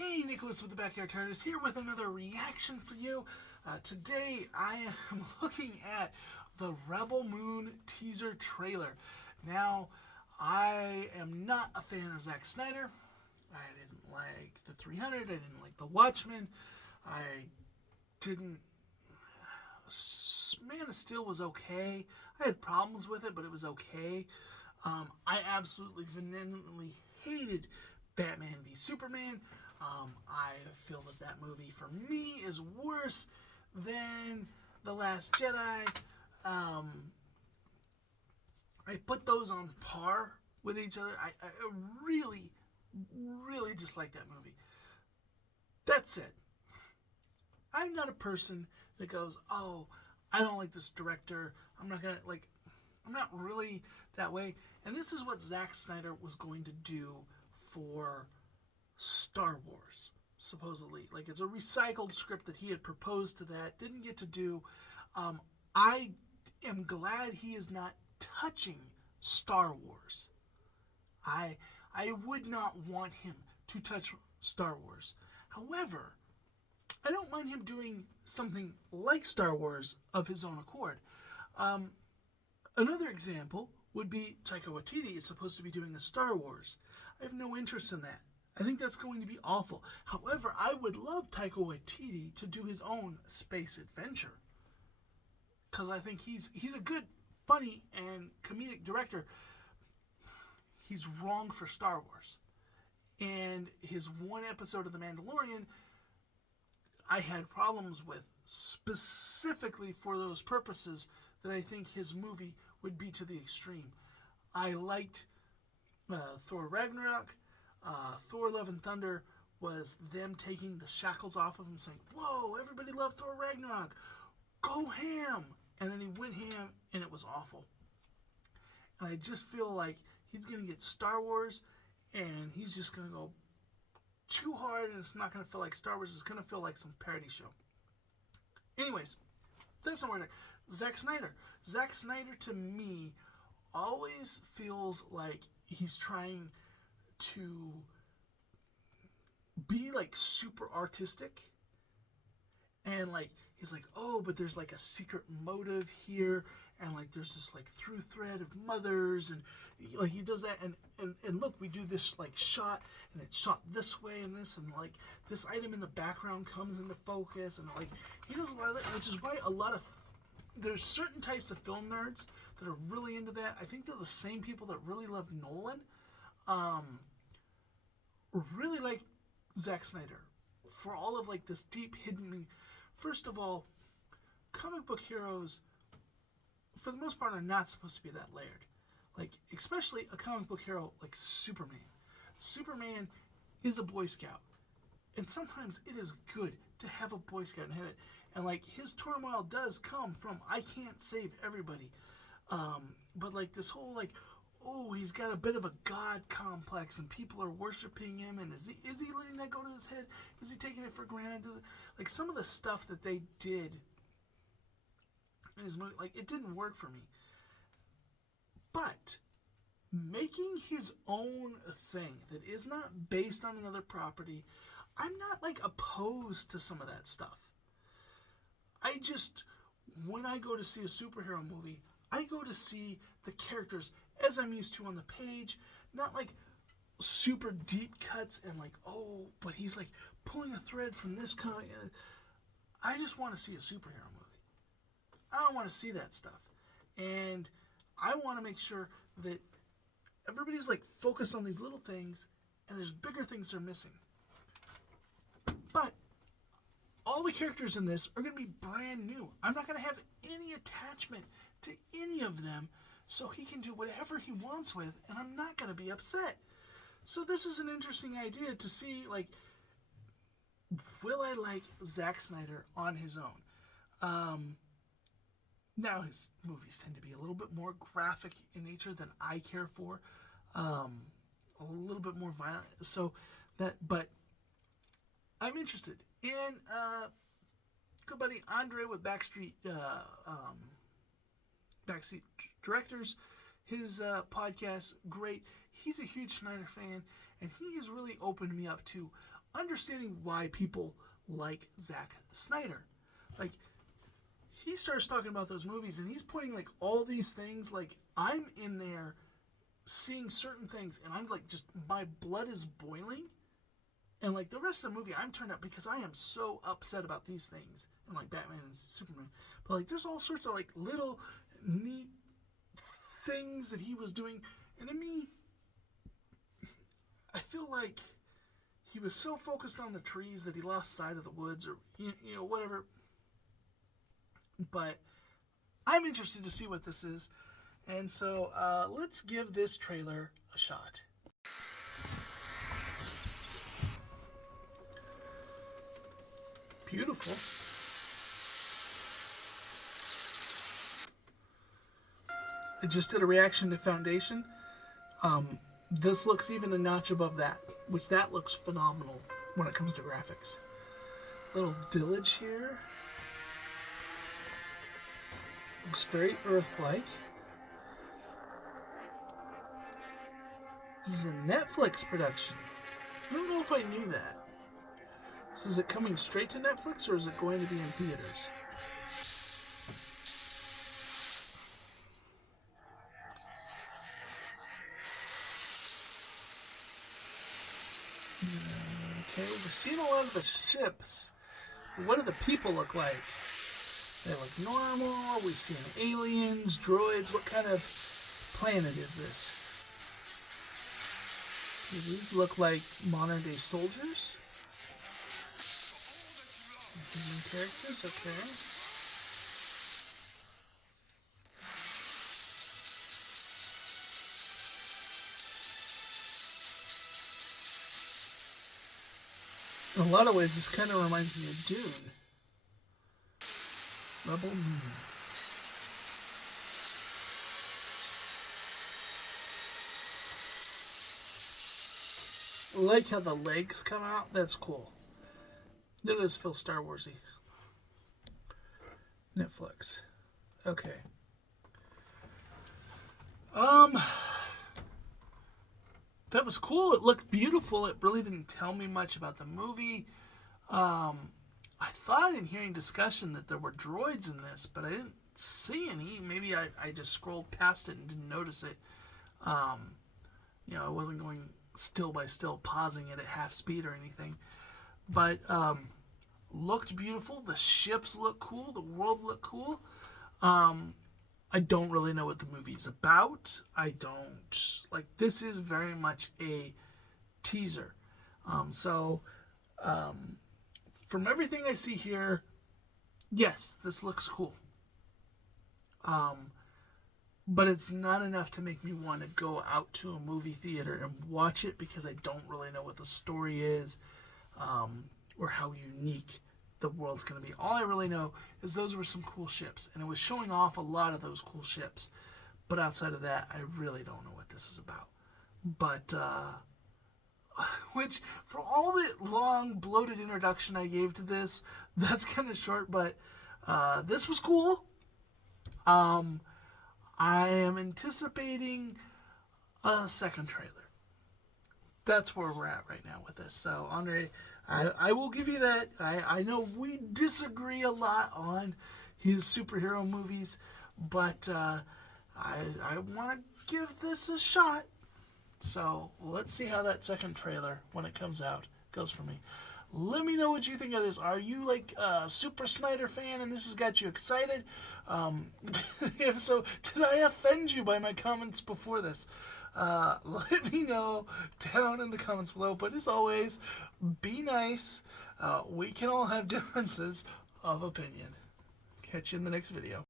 Hey, Nicholas with the Backyard Turners here with another reaction for you. Today I am looking at the Rebel Moon teaser trailer. Now, I am not a fan of Zack Snyder. I didn't like the 300. I didn't like the Watchmen. I didn't. Man of Steel was okay. I had problems with it, but it was okay. I absolutely vehemently hated Batman v Superman. I feel that movie for me is worse than The Last Jedi. I put those on par with each other. I really, really dislike that movie. That said, I'm not a person that goes, oh, I don't like this director. I'm not really that way. And this is what Zack Snyder was going to do for Star Wars, supposedly. Like, it's a recycled script that he had proposed to that, didn't get to do. I am glad he is not touching Star Wars. I would not want him to touch Star Wars. However, I don't mind him doing something like Star Wars of his own accord. Another example would be Taika Waititi is supposed to be doing a Star Wars. I have no interest in that. I think that's going to be awful. However, I would love Taika Waititi to do his own space adventure. Because I think he's a good, funny, and comedic director. He's wrong for Star Wars. And his one episode of The Mandalorian, I had problems with, specifically for those purposes that I think his movie would be to the extreme. I liked Thor Ragnarok. Thor Love and Thunder was them taking the shackles off of him, saying, whoa, everybody loved Thor Ragnarok, go ham. And then he went ham, and it was awful. And I just feel like he's going to get Star Wars, and he's just going to go too hard, and it's not going to feel like Star Wars. It's going to feel like some parody show. Anyways, that's not where Zack Snyder. Zack Snyder, to me, always feels like he's trying to be like super artistic, and like he's like, oh, but there's like a secret motive here, and like there's this like through thread of mothers, and like he does that, and look, we do this like shot, and it's shot this way and this, and like this item in the background comes into focus, and like he does a lot of that, which is why there's certain types of film nerds that are really into that. I think they're the same people that really love Nolan. Really like Zack Snyder for all of like this deep hidden. First of all, comic book heroes, for the most part, are not supposed to be that layered. Like, especially a comic book hero like Superman. Superman is a Boy Scout, and sometimes it is good to have a Boy Scout and have it. And like his turmoil does come from I can't save everybody, but like this whole like, oh, he's got a bit of a god complex and people are worshiping him, and is he letting that go to his head? Is he taking it for granted? Like some of the stuff that they did in his movie, like it didn't work for me. But making his own thing that is not based on another property, I'm not like opposed to some of that stuff. When I go to see a superhero movie, I go to see the characters as I'm used to on the page, not like super deep cuts and like, oh, but he's like pulling a thread from this comic. I just want to see a superhero movie. I don't want to see that stuff. And I want to make sure that everybody's like focused on these little things, and there's bigger things they're missing. But all the characters in this are going to be brand new. I'm not going to have any attachment to any of them, so he can do whatever he wants with, and I'm not going to be upset. So this is an interesting idea to see, like, will I like Zack Snyder on his own? Now his movies tend to be a little bit more graphic in nature than I care for, a little bit more violent. But I'm interested. And good buddy Andre with Backstreet Backseat Directors, his podcast, great. He's a huge Snyder fan, and he has really opened me up to understanding why people like Zack Snyder. Like, he starts talking about those movies and he's pointing like all these things. Like, I'm in there seeing certain things and I'm like, just my blood is boiling. And like the rest of the movie, I'm turned up because I am so upset about these things. And like Batman and Superman. But like there's all sorts of like little neat things that he was doing. And to me, I feel like he was so focused on the trees that he lost sight of the woods, or you know, whatever. But I'm interested to see what this is. And so let's give this trailer a shot. Beautiful. I just did a reaction to Foundation. This looks even a notch above that, which that looks phenomenal when it comes to graphics. Little village here. Looks very Earth-like. This is a Netflix production. I don't know if I knew that. So is it coming straight to Netflix or is it going to be in theaters? Okay, we're seeing a lot of the ships. What do the people look like? They look normal. We see aliens, droids. What kind of planet is this? These look like modern day soldiers. Human characters, okay. In a lot of ways, this kind of reminds me of Dune. Rebel Moon. I like how the legs come out. That's cool. That does feel Star Warsy. Netflix. Okay. That was cool. It looked beautiful. It really didn't tell me much about the movie. I thought in hearing discussion that there were droids in this, but I didn't see any. Maybe I just scrolled past it and didn't notice it. You know, I wasn't going still by still, pausing it at half speed or anything. But looked beautiful. The ships look cool. The world looked cool. I don't really know what the movie's about. I don't. Like, this is very much a teaser. From everything I see here, yes, this looks cool. But it's not enough to make me want to go out to a movie theater and watch it because I don't really know what the story is, or how unique the world's going to be. All I really know is those were some cool ships, and it was showing off a lot of those cool ships. But outside of that, I really don't know what this is about. But, which, for all the long, bloated introduction I gave to this, that's kind of short, but this was cool. I am anticipating a second trailer. That's where we're at right now with this. So, Andre, I will give you that. I know we disagree a lot on his superhero movies, but I want to give this a shot. So, let's see how that second trailer, when it comes out, goes for me. Let me know what you think of this. Are you like a Super Snyder fan and this has got you excited? If so, did I offend you by my comments before this? Let me know down in the comments below. But as always, be nice. We can all have differences of opinion. Catch you in the next video.